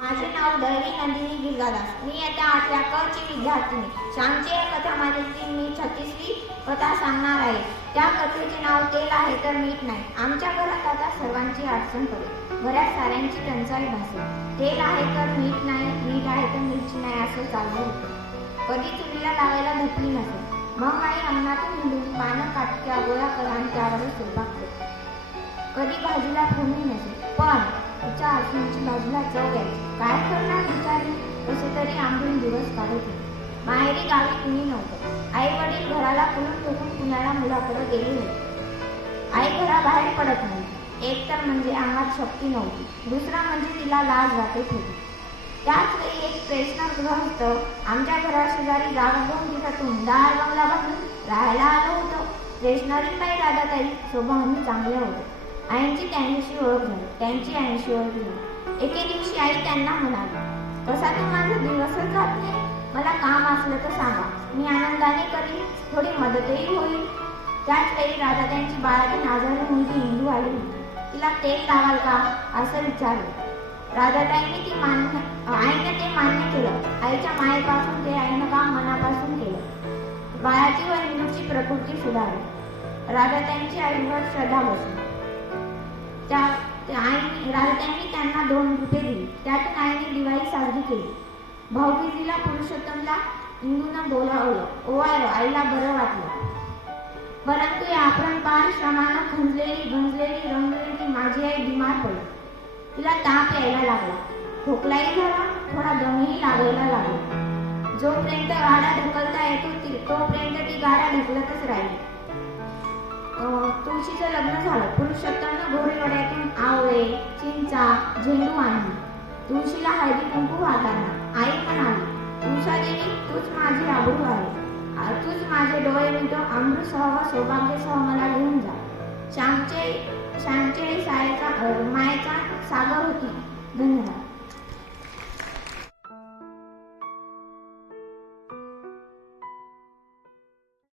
माझे नाव दैवी नंदिनी गिरगादास. मी येत्या आठव्या क ची विद्यार्थिनी श्यामची या कथामालेतील मी छत्तीसवी कथा सांगणार आहे. त्या कथेचे नाव तेल आहे तर मीठ नाही. आमच्या घरात आता सर्वांची अडचण पडेल. बऱ्याच साऱ्यांची टंचाई भासेल. तेल आहे तर मीठ नाही मीठ आहे तर मिरची नाही असं चाललं होतं. कधी चुलीला लावायला धकली नसेल. मग आई अंगणातून हिंडून पानं काटक्या गोळा करा आणि त्यावरच स्वयंपाक करते कधी भाजीला फोडणी नसेल. पण तिच्या आठवणीची बाजूला चव आहे. काय करणार बिचारी? कसे तरी आंबून दिवस काढत होते. माहेरी गावी कुणी नव्हतं. आई वडील घराला कुलून ठोकून कुणाला मुलाकडे गेले होते. आई घराबाहेर पडत नव्हती. एक तर म्हणजे अंगात शक्ती नव्हती. दुसरा म्हणजे तिला लाज वाटत होती. त्याच वेळी एक प्रेशनर होतं आमच्या घराशेजारी जागा दोन दिवसातून तुमदार बंगला बघून राहायला आलं होतं. प्रेशनरीबाई राधाताई स्वभावाने चांगल्या होत्या. आईंची त्यांच्याशी ओळख झाली. त्यांची आईशी ओळख झाली. एके दिवशी आई त्यांना म्हणाली कसा तू माझा दिवसच जात नाही मला काम असलं तर सांगा. मी आनंदाने करीन थोडी मदतही होईल. त्याच वेळी राधा त्यांची बाळाची आजारी मुलगी इंदू आली होती. तिला तेल लावाल का? असं विचारलं. राधाताईने ती मान्य आईने ते मान्य केलं. आईच्या मायेपासून ते आईनं काम मनापासून केलं. बाळाची व इंदूची प्रकृती सुधारली. राधाताईंची आईवर श्रद्धा बसली. त्या आईने राजत्यांनी त्यांना दोन रुपये दिली. त्यातून आईने दिवाळी साजरी केली. भाऊबीजीला पुरुषोत्तमला इंदूनं बोलावलं. ओवाळलं. आईला बरं वाटलं. परंतु या अपरंपार श्रमानं खंजलेली गंजलेली रंगलेली माझी आई बिमार पडली. तिला ताप यायला लागला. खोकलाही झाला. थोडा दमही लागायला लागला. जोपर्यंत गाड्या ढकलता येतो ती- तोपर्यंत ती गाड्या ढकलतच राहिली. तुळशीचं लग्न झालं. पुरुषोत्तमनं गोरेवाड्यातून आवळे चिंचा झेंडू आणली तुळशीला हळदी कुंकू वाहताना. आई म्हणाली तुळसादेवी तूच माझी आबरू आहे तूच माझे डोळे मिटो अमृतसह व सौभाग्यसह मला घेऊन जा. श्यामचे श्यामचे सायचा मायचा मायेचा सागर होती. धन्यवाद.